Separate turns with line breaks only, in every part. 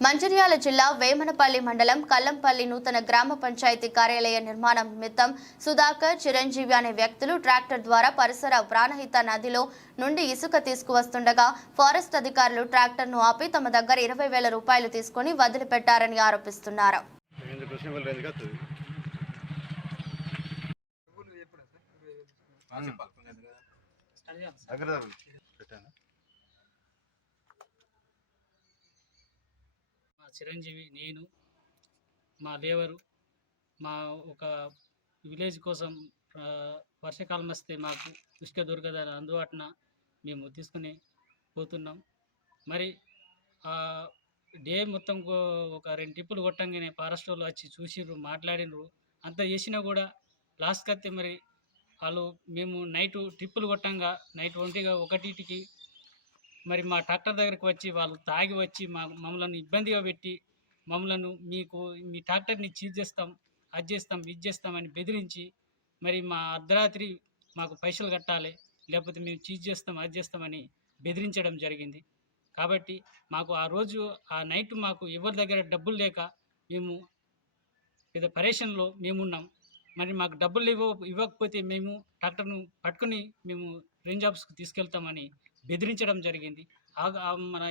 మంచిర్యాల జిల్లా వేమనపల్లి మండలం కల్లంపల్లి నూతన గ్రామ పంచాయతీ కార్యాలయ నిర్మాణం నిమిత్తం సుధాకర్ చిరంజీవి అనే వ్యక్తులు ట్రాక్టర్ ద్వారా పరిసర ప్రాణహిత నదిలో నుండి ఇసుక తీసుకువస్తుండగా ఫారెస్ట్ అధికారులు ట్రాక్టర్ను ఆపి తమ దగ్గర ఇరవై వేల రూపాయలు తీసుకుని వదిలిపెట్టారని ఆరోపిస్తున్నారు.
దగ్గర పెట్టాను
మా చిరంజీవి నేను మా లేవరు మా ఒక విలేజ్ కోసం వర్షాకాలం వస్తే మాకు ఇసుక దొరకదని అందుబాటున మేము తీసుకుని పోతున్నాం. మరి డే మొత్తం కో- ఒక రెండు టిప్పులు కొట్టంగానే ఫారెస్ట్ వాళ్ళు వచ్చి చూసిర్రు మాట్లాడినరు అంత చేసినా కూడా లాస్ట్కి వస్తే మరి వాళ్ళు మేము నైట్ ట్రిప్పులు కొట్టంగా నైట్ ఒంటిగా ఒకటికి మరి మా ట్రాక్టర్ దగ్గరికి వచ్చి వాళ్ళు తాగి వచ్చి మా మమ్మల్ని ఇబ్బందిగా పెట్టి మమ్మలను మీకు మీ ట్రాక్టర్ని చీజ్ చేస్తాం అది చేస్తాం ఇది చేస్తామని బెదిరించి మరి మా అర్ధరాత్రి మాకు పైసలు కట్టాలి లేకపోతే మేము చీజ్ చేస్తాం అది చేస్తామని బెదిరించడం జరిగింది. కాబట్టి మాకు ఆ రోజు ఆ నైట్ మాకు ఎవరి దగ్గర డబ్బులు లేక మేము పెద్ద పరేషన్లో మేమున్నాం. మరి మాకు డబ్బులు ఇవ్వ ఇవ్వకపోతే మేము ట్రాక్టర్ను పట్టుకుని మేము రేంజ్ ఆఫీస్కి తీసుకెళ్తామని బెదిరించడం జరిగింది. ఆ- మన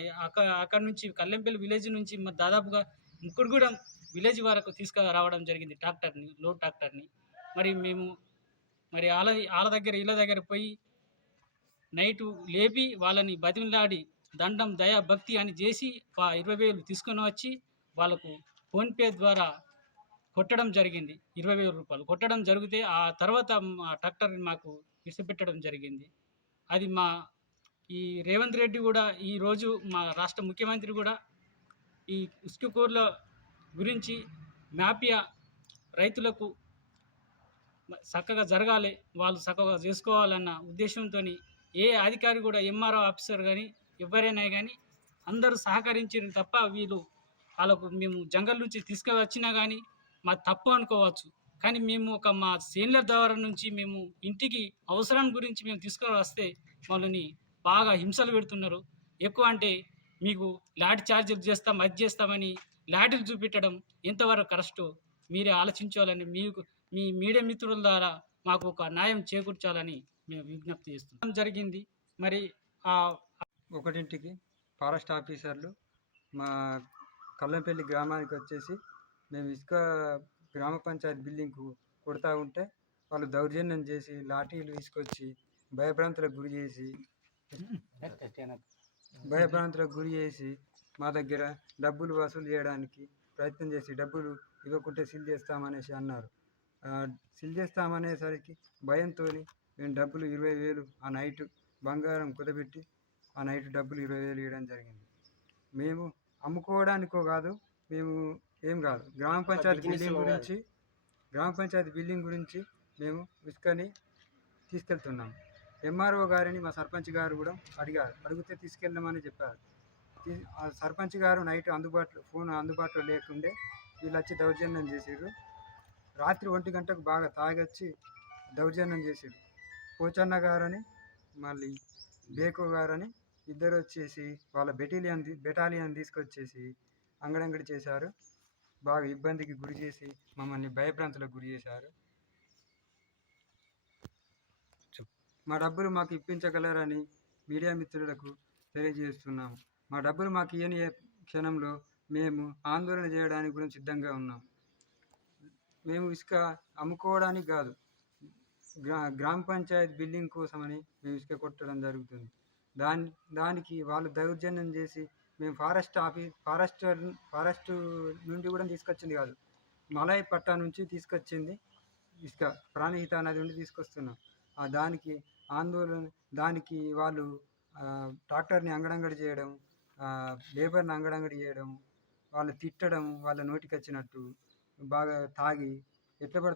అక్కడ నుంచి కల్లెంపల్లి విలేజ్ నుంచి దాదాపుగా ముక్కుడుగూడెం విలేజ్ వరకు తీసుకురావడం జరిగింది ట్రాక్టర్ని లో ట్రాక్టర్ని. మరి మేము మరి వాళ్ళ వాళ్ళ దగ్గర ఇళ్ళ దగ్గర పోయి నైటు లేపి వాళ్ళని బతిమిలాడి దండం దయ భక్తి అని చేసి ఇరవై వేలు తీసుకొని వచ్చి వాళ్ళకు ఫోన్పే ద్వారా కొట్టడం జరిగింది. ఇరవై వేల రూపాయలు కొట్టడం జరిగితే ఆ తర్వాత మా ట్రాక్టర్ని మాకు విడిచిపెట్టడం జరిగింది. అది మా ఈ రేవంత్ రెడ్డి కూడా ఈ రోజు మా రాష్ట్ర ముఖ్యమంత్రి కూడా ఈ ఇసుకకూరుల గురించి మ్యాపియా రైతులకు చక్కగా జరగాలి వాళ్ళు చక్కగా చేసుకోవాలన్న ఉద్దేశంతో ఏ అధికారి కూడా ఎంఆర్ఓ ఆఫీసర్ కానీ ఎవరైనా కానీ అందరూ సహకరించారు తప్ప వీళ్ళు వాళ్ళకు మేము జంగల్ నుంచి తీసుకువచ్చినా కానీ మా తప్పు అనుకోవచ్చు. కానీ మేము ఒక మా సీనియర్ ద్వారా నుంచి మేము ఇంటికి అవసరం గురించి మేము తీసుకొని వస్తే వాళ్ళని బాగా హింసలు పెడుతున్నారు. ఎక్కువ అంటే మీకు లాఠీ చార్జీలు చేస్తాం అది చేస్తామని లాఠీలు చూపెట్టడం ఎంతవరకు కరెక్ట్ మీరే ఆలోచించాలని మీకు మీ మీడియా మిత్రుల ద్వారా మాకు ఒక న్యాయం చేకూర్చాలని మేము విజ్ఞప్తి చేస్తున్నాం. జరిగింది. మరి ఆ
ఒకటింటికి ఫారెస్ట్ ఆఫీసర్లు మా కల్లంపల్లి గ్రామానికి వచ్చేసి మేము ఇసుక గ్రామ పంచాయతీ బిల్డింగ్కు కొడతా ఉంటే వాళ్ళు దౌర్జన్యం చేసి లాఠీలు తీసుకొచ్చి భయభ్రాంతులకు గురి చేసి భయభ్రాంతులకు గురి చేసి మా దగ్గర డబ్బులు వసూలు చేయడానికి ప్రయత్నం చేసి డబ్బులు ఇవ్వకుంటే సిల్ చేస్తామనేసి అన్నారు. సిల్ చేస్తామనేసరికి భయంతో మేము డబ్బులు ఇరవై వేలు ఆ నైట్ బంగారం కుదబెట్టి ఆ నైట్ డబ్బులు ఇరవై వేలు ఇవ్వడం జరిగింది. మేము అమ్ముకోవడానికో కాదు మేము ఏం కాదు. గ్రామ పంచాయతీ బిల్డింగ్ గురించి గ్రామ పంచాయతీ బిల్డింగ్ గురించి మేము ఇసుకని తీసుకెళ్తున్నాం. ఎంఆర్ఓ గారిని మా సర్పంచ్ గారు కూడా అడిగారు. అడిగితే తీసుకెళ్ళమని చెప్పారు. సర్పంచ్ గారు నైట్ అందుబాటులో ఫోన్ అందుబాటులో లేకుండే వీళ్ళు వచ్చి దౌర్జన్యం చేసారు రాత్రి ఒంటి గంటకు బాగా తాగొచ్చి దౌర్జన్యం చేసారు పోచన్న గారని మళ్ళీ బేకో గారని ఇద్దరు వచ్చేసి వాళ్ళ బెటిలియన్ బెటాలియన్ తీసుకొచ్చేసి అంగడంగడి చేశారు. బాగా ఇబ్బందికి గురి చేసి మమ్మల్ని భయభ్రాంతులకు గురి చేశారు. మా డబ్బులు మాకు ఇప్పించగలరని మీడియా మిత్రులకు తెలియజేస్తున్నాము. మా డబ్బులు మాకు ఇయ్యని క్షణంలో మేము ఆందోళన చేయడానికి కూడా సిద్ధంగా ఉన్నాం. మేము ఇసుక అమ్ముకోవడానికి కాదు గ్రా గ్రామ పంచాయతీ బిల్డింగ్ కోసమని మేము ఇసుక కొట్టడం జరుగుతుంది. దాని దానికి వాళ్ళు దౌర్జన్యం చేసి మేము ఫారెస్ట్ ఆఫీస్ ఫారెస్ట్ ఫారెస్ట్ నుండి కూడా తీసుకొచ్చింది కాదు మలై పట్టా నుంచి తీసుకొచ్చింది ఇసుక ప్రాణహిత నది నుండి తీసుకొస్తున్నాం. ఆ దానికి ఆందోళన దానికి వాళ్ళు ట్రాక్టర్ని అంగడంగడి చేయడం లేబర్ని అంగడంగడి చేయడం వాళ్ళు తిట్టడం వాళ్ళ నోటికి వచ్చినట్టు బాగా తాగి ఎట్లా పడితే